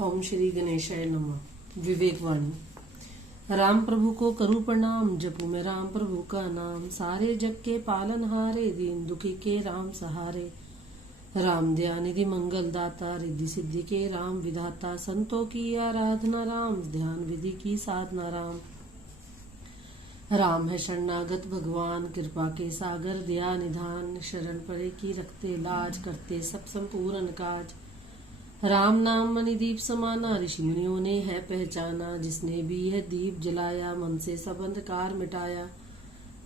ओम श्री गणेशाय नमः। विवेक वाणी। राम प्रभु को करूं प्रणाम, जपू मैं राम प्रभु का नाम। सारे जग के पालनहारे, दीन दुखी के राम सहारे। राम दयानिधि मंगल दाता, रिद्धि सिद्धि के राम विधाता। संतों की आराधना राम, ध्यान विधि की साधना राम। राम है शरणागत भगवान, कृपा के सागर दया निधान। शरण परे की रखते लाज, करते सब संपूर्ण काज। राम नाम मणिदीप समाना, ऋषि मुनियों ने है पहचाना। जिसने भी यह दीप जलाया, मन से सब अंधकार मिटाया।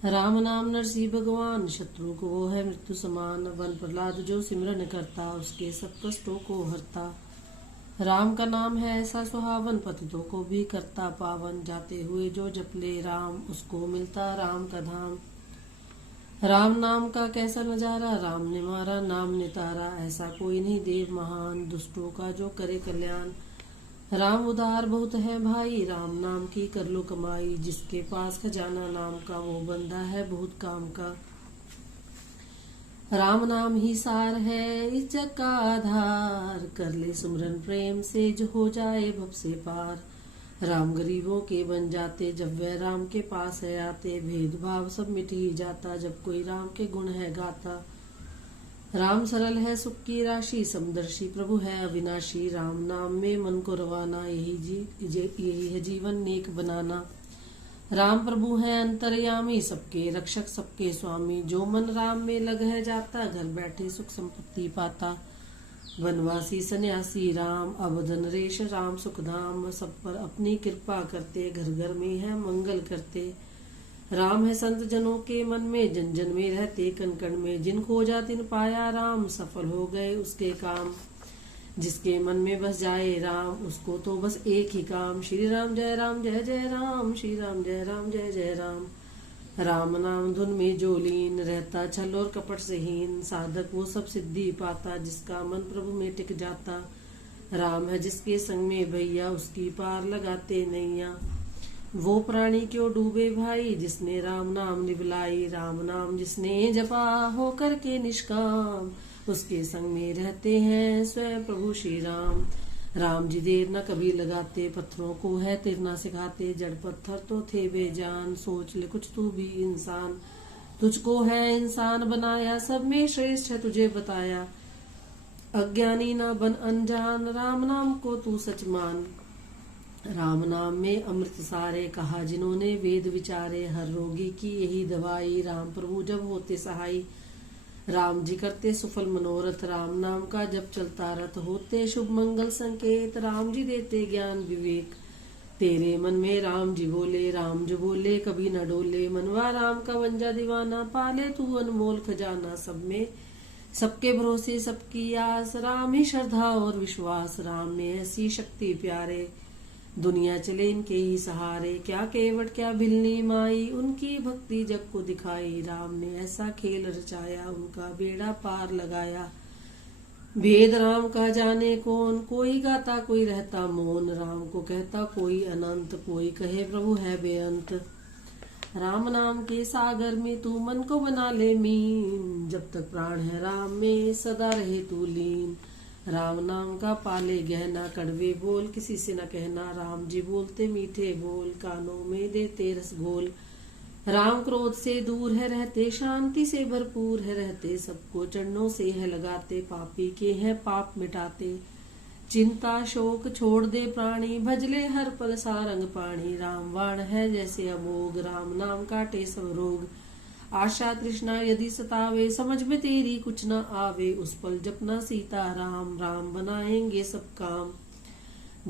राम नाम नरसिंह भगवान, शत्रु को वो है मृत्यु समान। वन प्रहलाद जो सिमरन करता, उसके सब कष्टों को हरता। राम का नाम है ऐसा सुहावन, पतितों को भी करता पावन। जाते हुए जो जप ले राम, उसको मिलता राम का धाम। राम नाम का कैसा नजारा, राम ने मारा नाम ने तारा। ऐसा कोई नहीं देव महान, दुष्टों का जो करे कल्याण। राम उदार बहुत है भाई, राम नाम की कर लो कमाई। जिसके पास खजाना नाम का, वो बंदा है बहुत काम का। राम नाम ही सार है इस जग का आधार, कर ले सुमरन प्रेम से जो हो जाए भव से पार। राम गरीबों के बन जाते, जब वह राम के पास है आते। भेदभाव सब मिट ही जाता, जब कोई राम के गुण है गाता। राम सरल है सुख की राशि, समदर्शी प्रभु है अविनाशी। राम नाम में मन को रवाना, यही है जीवन नेक बनाना। राम प्रभु है अंतर्यामी, सबके रक्षक सबके स्वामी। जो मन राम में लग है जाता, घर बैठे सुख संपत्ति पाता। वनवासी सन्यासी राम, अवध नरेश राम सुखधाम। सब पर अपनी कृपा करते, घर घर में है मंगल करते। राम है संत जनों के मन में, जन जन में रहते कण कण में। जिन खोजा तिन पाया राम, सफल हो गए उसके काम। जिसके मन में बस जाए राम, उसको तो बस एक ही काम। श्री राम जय जय राम, श्री राम जय जय राम। राम नाम धुन में जो लीन रहता, छल और कपट से हीन। साधक वो सब सिद्धि पाता, जिसका मन प्रभु में टिक जाता। राम है जिसके संग में भैया, उसकी पार लगाते नैया। वो प्राणी क्यों डूबे भाई, जिसने राम नाम निबलाई। राम नाम जिसने जपा, हो करके निष्काम। उसके संग में रहते हैं स्वयं प्रभु श्री राम। राम जी देर न कभी लगाते, पत्थरों को है तिरना सिखाते। जड़ पत्थर तो थे बेजान, सोच ले कुछ तू भी इंसान। तुझको है इंसान बनाया, सब में श्रेष्ठ है तुझे बताया। अज्ञानी ना बन अनजान, राम नाम को तू सच मान। राम नाम में अमृत सारे, कहा जिन्होंने वेद विचारे। हर रोगी की यही दवाई, राम प्रभु जब होते सहाय। राम जी करते सफल मनोरथ, राम नाम का जब चलता रथ। होते शुभ मंगल संकेत, राम जी देते ज्ञान विवेक। तेरे मन में राम जी बोले, राम जो बोले कभी न डोले। मनवा राम का वंजा दीवाना, पाले तू अनमोल खजाना। सब में सबके भरोसे सबकी आस, राम ही श्रद्धा और विश्वास। राम में ऐसी शक्ति प्यारे, दुनिया चले इनके ही सहारे। क्या केवट क्या भिलनी माई, उनकी भक्ति जग को दिखाई। राम ने ऐसा खेल रचाया, उनका बेड़ा पार लगाया। भेद राम का जाने कौन, कोई गाता कोई रहता मौन। राम को कहता कोई अनंत, कोई कहे प्रभु है बेअंत। राम नाम के सागर में तू मन को बना ले मीन। जब तक प्राण है राम में, सदा रहे तू लीन। राम नाम का पाले गहना, कड़वे बोल किसी से न कहना। राम जी बोलते मीठे बोल, कानों में देते रस घोल। राम क्रोध से दूर है रहते, शांति से भरपूर है रहते। सबको चरणों से है लगाते, पापी के है पाप मिटाते। चिंता शोक छोड़ दे प्राणी, भजले हर पल सारंग पाणी। राम वाण है जैसे अमोघ, राम नाम काटे सब रोग। आशा तृष्णा यदि सतावे, समझ में तेरी कुछ न आवे। उस पल जपना सीता राम, राम बनाएंगे सब काम।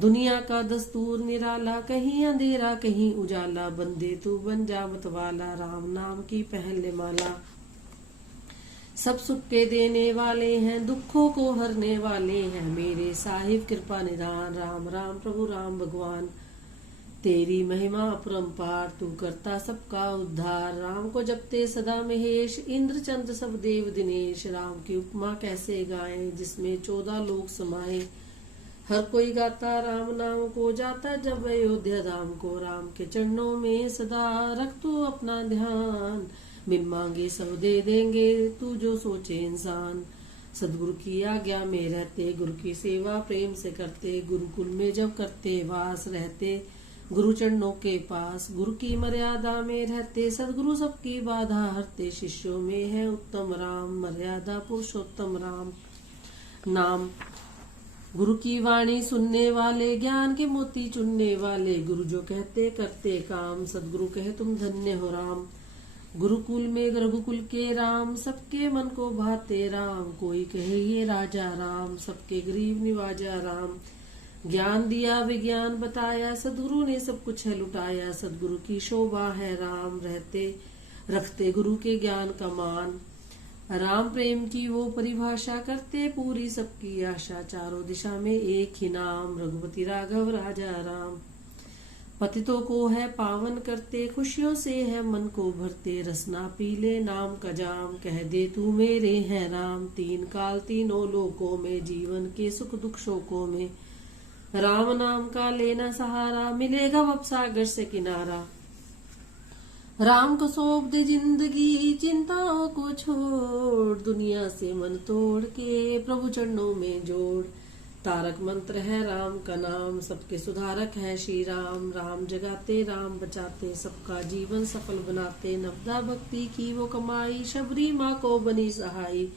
दुनिया का दस्तूर निराला, कहीं अंधेरा कहीं उजाला। बंदे तू बन जा मतवाला, राम नाम की पहले माला। सब सुख के देने वाले हैं, दुखों को हरने वाले हैं। मेरे साहिब कृपा निधान, राम राम प्रभु राम भगवान। तेरी महिमा अपरंपार, तू करता सबका उद्धार। राम को जपते सदा महेश, इंद्र चंद्र सब देव दिनेश। राम की उपमा कैसे गाएं, जिसमें 14 लोक समाये। हर कोई गाता राम नाम को, जाता जब अयोध्या धाम को। राम के चरणों में सदा रख तू अपना ध्यान। बिन मांगे सब दे देंगे, तू जो सोचे इंसान। सदगुरु की आज्ञा में रहते, गुरु की सेवा प्रेम से करते, गुरुकुल में जब करते वास रहते, गुरु चरणों के पास गुरु की मर्यादा में रहते, सदगुरु सबकी बाधा हरते, शिष्यों में है उत्तम राम, मर्यादा पुरुषोत्तम राम नाम। गुरु की वाणी सुनने वाले, ज्ञान के मोती चुनने वाले, गुरु जो कहते करते काम, सदगुरु कहे तुम धन्य हो राम। गुरुकुल में रघुकुल के राम, सबके मन को भाते राम, कोई कहे ये राजा राम, सबके गरीब निवाजा राम। ज्ञान दिया विज्ञान बताया, सदगुरु ने सब कुछ है लुटाया, सदगुरु की शोभा है राम, रहते रखते गुरु के ज्ञान का मान। राम प्रेम की वो परिभाषा करते, पूरी सबकी आशा, चारों दिशा में एक ही नाम, रघुपति राघव राजा राम। पतितों को है पावन करते, खुशियों से है मन को भरते, रसना पीले नाम का जाम, कह दे तू मेरे हैं राम। तीन काल तीनों लोकों में, जीवन के सुख दुख शोकों में, राम नाम का लेना सहारा, मिलेगा अब सागर से किनारा। राम को सौंप दे जिंदगी, चिंताओं को छोड़, दुनिया से मन तोड़ के प्रभु चरणों में जोड़। तारक मंत्र है राम का नाम, सबके सुधारक है श्री राम। राम जगाते राम बचाते, सबका जीवन सफल बनाते, नवदा भक्ति की वो कमाई, शबरी माँ को बनी सहाई।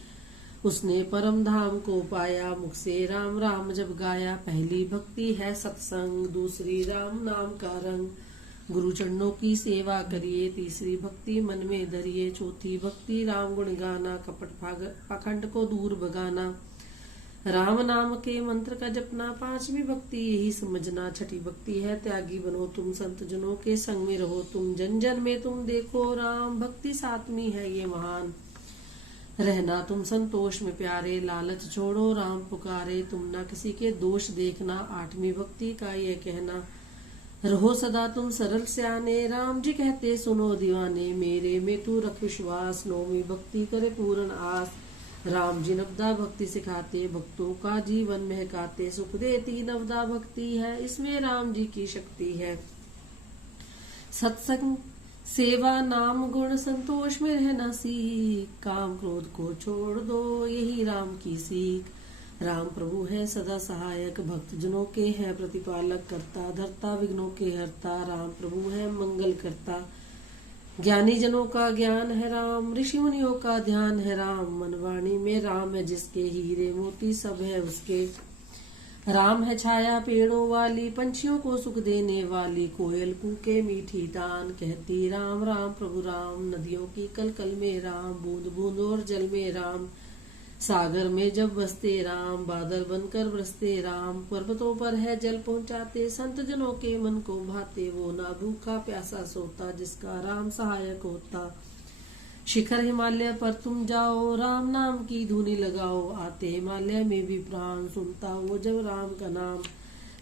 उसने परम धाम को पाया, मुख से राम राम जब गाया। पहली भक्ति है सत्संग, दूसरी राम नाम का रंग, गुरु चरणों की सेवा करिए, तीसरी भक्ति मन में धरिए, चौथी भक्ति राम गुण गाना, कपट पाखंड को दूर भगाना। राम नाम के मंत्र का जपना, पांचवी भक्ति यही समझना, छठी भक्ति है त्यागी बनो तुम, संत जनों के संग में रहो तुम, जन जन में तुम देखो राम, भक्ति सातवीं है ये महान। रहना तुम संतोष में प्यारे, लालच छोड़ो राम पुकारे, तुम ना किसी के दोष देखना, आठवीं भक्ति का ये कहना। रहो सदा तुम सरल स्याने, राम जी कहते सुनो दीवाने, मेरे में तू रख विश्वास, नौवीं भक्ति करे पूर्ण आस। राम जी नवदा भक्ति सिखाते, भक्तों का जीवन महकाते, सुख देती नवदा भक्ति है, इसमें राम जी की शक्ति है। सत्संग सेवा नाम गुण, संतोष में रहना सीख, काम क्रोध को छोड़ दो यही राम की सीख। राम प्रभु है सदा सहायक, भक्त जनों के है प्रतिपालक, करता धरता विघ्नों के हरता, राम प्रभु है मंगल करता। ज्ञानी जनों का ज्ञान है राम, ऋषि मुनियों का ध्यान है राम, मनवाणी में राम है जिसके, हीरे मोती सब है उसके। राम है छाया पेड़ों वाली, पंछियों को सुख देने वाली, कोयल कूके मीठी तान, कहती राम राम प्रभु राम। नदियों की कल कल में राम, बूंद बूंद और जल में राम, सागर में जब बसते राम, बादल बनकर बरसते राम, पर्वतों पर है जल पहुंचाते, संत जनों के मन को भाते, वो ना भूखा प्यासा सोता, जिसका राम सहायक होता। शिखर हिमालय पर तुम जाओ, राम नाम की धुनी लगाओ, आते हिमालय में भी प्राण, सुनता वो जब राम का नाम।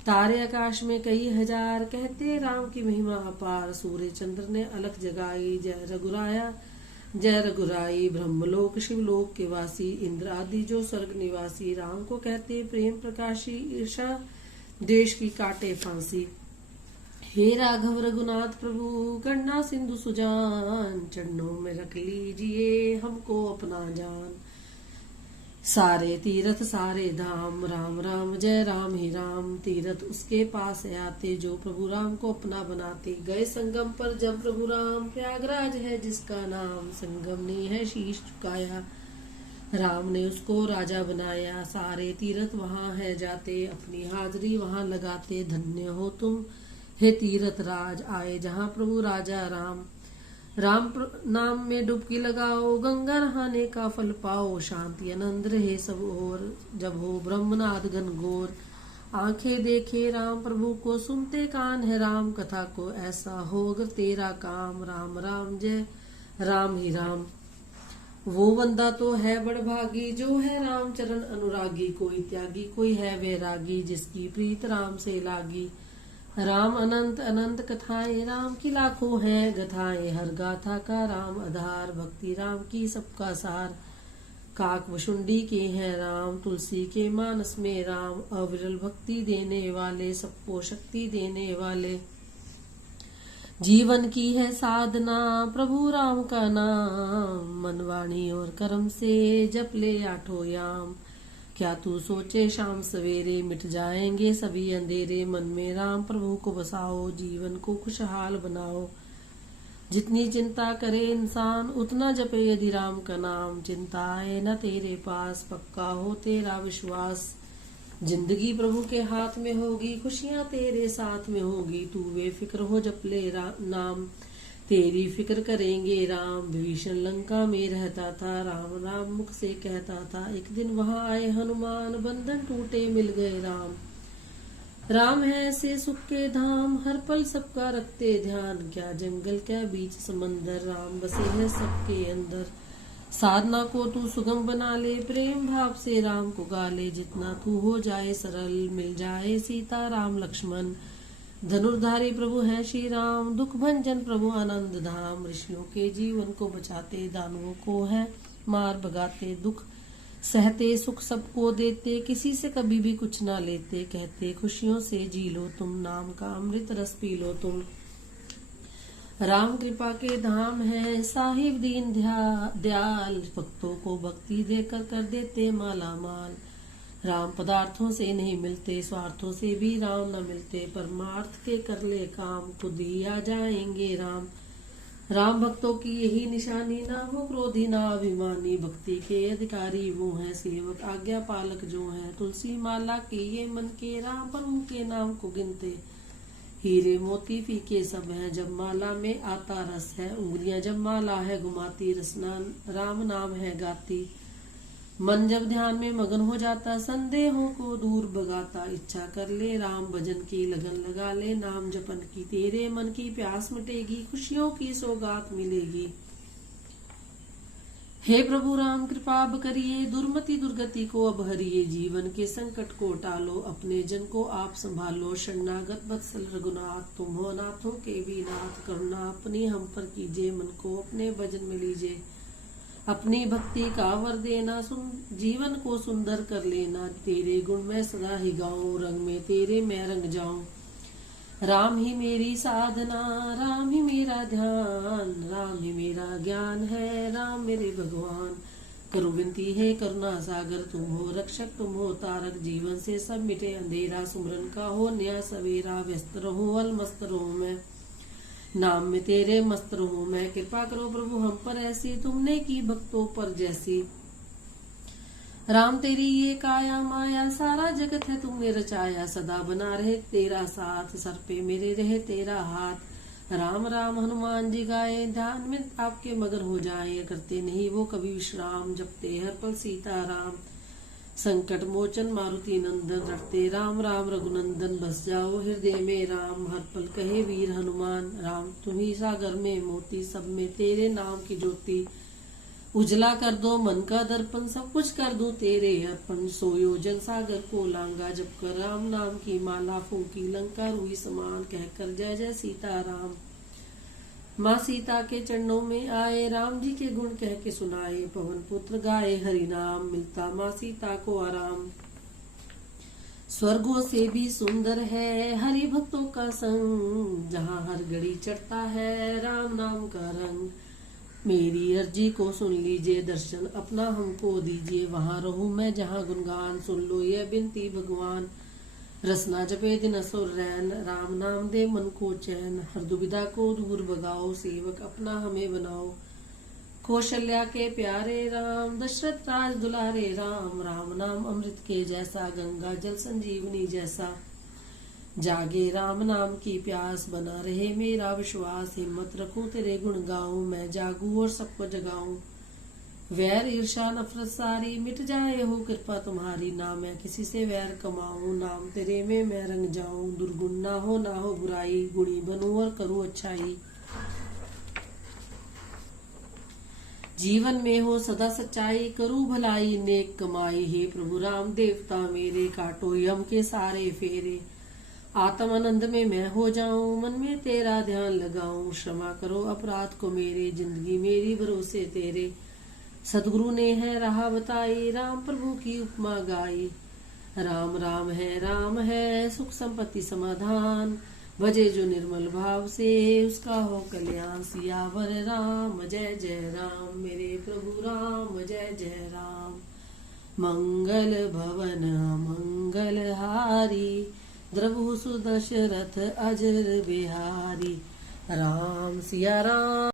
तारे आकाश में कई हजार, कहते राम की महिमा अपार, सूर्य चंद्र ने अलख जगाई, जय रघुराया जय रघुराई। ब्रह्मलोक शिवलोक के वासी, इंद्र आदि जो स्वर्ग निवासी, राम को कहते प्रेम प्रकाशी, ईर्षा देश की काटे फांसी। हे राघव रघुनाथ प्रभु, करना सिंधु सुजान, चरणों में रख लीजिए हमको अपना जान। सारे तीरथ सारे धाम, राम राम जय राम ही राम, तीरथ उसके पास आते, जो प्रभु राम को अपना बनाते। गए संगम पर जब प्रभु राम, प्रयागराज है जिसका नाम, संगम ने है शीश झुकाया, राम ने उसको राजा बनाया। सारे तीरथ वहाँ है जाते, अपनी हाजरी वहाँ लगाते, धन्य हो तुम हे तीरथ राज, आए जहाँ प्रभु राजा राम। राम नाम में डुबकी लगाओ, गंगा नहाने का फल पाओ, शांति आनंद रहे सब ओर, जब हो ब्रह्मनाद घनघोर। आंखें देखे राम प्रभु को, सुनते कान है राम कथा को, ऐसा हो अगर तेरा काम, राम राम जय राम ही राम। वो बंदा तो है बड़भागी, जो है राम चरण अनुरागी, कोई त्यागी कोई है वैरागी, जिसकी प्रीत राम से लागी। राम अनंत अनंत कथाएं, राम की लाखों हैं गथाएं, हर गाथा का राम आधार, भक्ति राम की सबका सार। काक वशुंडी के हैं राम, तुलसी के मानस में राम, अविरल भक्ति देने वाले, सबको शक्ति देने वाले। जीवन की है साधना प्रभु राम का नाम, मन वाणी और कर्म से जप ले आठों याम। क्या तू सोचे शाम सवेरे मिट जाएंगे सभी अंधेरे, मन में राम प्रभु को बसाओ जीवन को खुशहाल बनाओ। जितनी चिंता करे इंसान उतना जपे यदि राम का नाम, चिंता आए न तेरे पास पक्का हो तेरा विश्वास। जिंदगी प्रभु के हाथ में होगी खुशियां तेरे साथ में होगी, तू बेफिक्र हो जप ले नाम, तेरी फिक्र करेंगे राम। विभीषण लंका में रहता था, राम राम मुख से कहता था, एक दिन वहां आए हनुमान बंधन टूटे मिल गए राम। राम है ऐसे सुख के धाम, हर पल सबका रखते ध्यान, क्या जंगल क्या बीच समंदर, राम बसे है सबके अंदर। साधना को तू सुगम बना ले, प्रेम भाव से राम को गा ले, जितना तू हो जाए सरल मिल जाए सीता राम लक्ष्मण। धनुर्धारी प्रभु है श्री राम, दुख भंजन प्रभु आनंद धाम, ऋषियों के जीवन को बचाते, दानवों को है मार भगाते, दुख सहते सुख सबको देते, किसी से कभी भी कुछ ना लेते, कहते खुशियों से जी लो तुम, नाम का अमृत रस पी लो तुम। राम कृपा के धाम है साहिब दीन दयाल, भक्तों को भक्ति देकर कर देते माला माल। राम पदार्थों से नहीं मिलते, स्वार्थों से भी राम न मिलते, परमार्थ के कर ले काम, खुद ही आ जाएंगे राम। राम भक्तों की यही निशानी, ना हो क्रोधी ना अभिमानी, भक्ति के अधिकारी वो है सेवक आज्ञा पालक जो है। तुलसी माला के ये मन के, राम पर उनके नाम को गिनते, हीरे मोती फीके सब है, जब माला में आता रस है, उंगलियां जब माला है घुमाती, रसना राम नाम है गाती। मन जब ध्यान में मगन हो जाता, संदेहों को दूर भगाता, इच्छा कर ले राम भजन की, लगन लगा ले नाम जपन की, तेरे मन की प्यास मिटेगी, खुशियों की सौगात मिलेगी। हे प्रभु राम कृपा अब करिए, दुर्मति दुर्गति को अब हरिए, जीवन के संकट को टालो, अपने जन को आप संभालो। शरणागत वत्सल रघुनाथ, तुम हो नाथों के भी नाथ, करुणा अपनी हम पर कीजिए, मन को अपने भजन में लीजिए। अपनी भक्ति का वर देना, जीवन को सुंदर कर लेना, तेरे गुण मैं सदा ही गाऊं, रंग में तेरे मैं रंग जाऊं। राम ही मेरी साधना, राम ही मेरा ध्यान, राम ही मेरा ज्ञान है, राम मेरे भगवान। करो विनती है करुणा सागर, तुम हो रक्षक तुम हो तारक, जीवन से सब मिटे अंधेरा, सुमरन का हो नया सवेरा, व्यस्त रहूं अलमस्त रहूं मैं, नाम में तेरे मस्त रहूं मैं। कृपा करो प्रभु हम पर ऐसी, तुमने की भक्तों पर जैसी। राम तेरी ये काया माया, सारा जगत है तुमने रचाया, सदा बना रहे तेरा साथ, सर पे मेरे रहे तेरा हाथ। राम राम हनुमान जी गाए, ध्यान में आपके मगन हो जाए, करते नहीं वो कभी विश्राम, जपते हर पल सीता राम। संकट मोचन मारुति नंदन, रटते राम राम रघुनंदन, बस जाओ हृदय में राम, हर पल कहे वीर हनुमान। राम तुम्ही सागर में मोती, सब में तेरे नाम की ज्योति, उजला कर दो मन का दर्पण, सब कुछ कर दूं तेरे अर्पण। सो योजन सागर को लांगा, जब कर राम नाम की माला, फूंकी लंका रुई समान, कहकर जय जय सीता राम। माँ सीता के चरणों में आए, राम जी के गुण कह के सुनाए, पवन पुत्र गाए हरि नाम, मिलता माँ सीता को आराम। स्वर्गों से भी सुंदर है हरि भक्तों का संग, जहाँ हर घड़ी चढ़ता है राम नाम का रंग। मेरी अर्जी को सुन लीजिए, दर्शन अपना हमको दीजिए, वहाँ रहूं मैं जहाँ गुणगान, सुन लो ये बिनती भगवान। रसना जपे दिन असुर रैन, राम नाम दे मन को चैन, हर दुविधा को दूर भगाओ, सेवक अपना हमें बनाओ। कौशल्या के प्यारे राम, दशरथ राज दुलारे राम, राम नाम अमृत के जैसा, गंगा जल संजीवनी जैसा। जागे राम नाम की प्यास, बना रहे मेरा विश्वास, हिम्मत रखूं तेरे गुण गाऊं, मैं जागूं और सबको जगाऊं। वैर ईर्षा नफरत सारी मिट जाए हो कृपा तुम्हारी, ना मैं किसी से वैर कमाऊं, नाम तेरे में मैं रंग जाऊं। दुर्गुण ना हो बुराई, गुणी बनूं और करूं अच्छाई। जीवन में हो सदा सच्चाई, करूं भलाई नेक कमाई। हे प्रभु राम देवता मेरे, काटो यम के सारे फेरे। आत्म आनंद में मैं हो जाऊं, मन में तेरा ध्यान लगाऊं। क्षमा करो अपराध को मेरे, जिंदगी मेरी भरोसे तेरे। सदगुरु ने है राह बताई, राम प्रभु की उपमा गाई। राम राम है सुख संपत्ति समाधान, भजे जो निर्मल भाव से उसका हो कल्याण। सियावर राम जय जय राम, मेरे प्रभु राम जय जय राम। मंगल भवन मंगल हारी, द्रवहु सुदशरथ अजर बिहारी। राम सिया राम।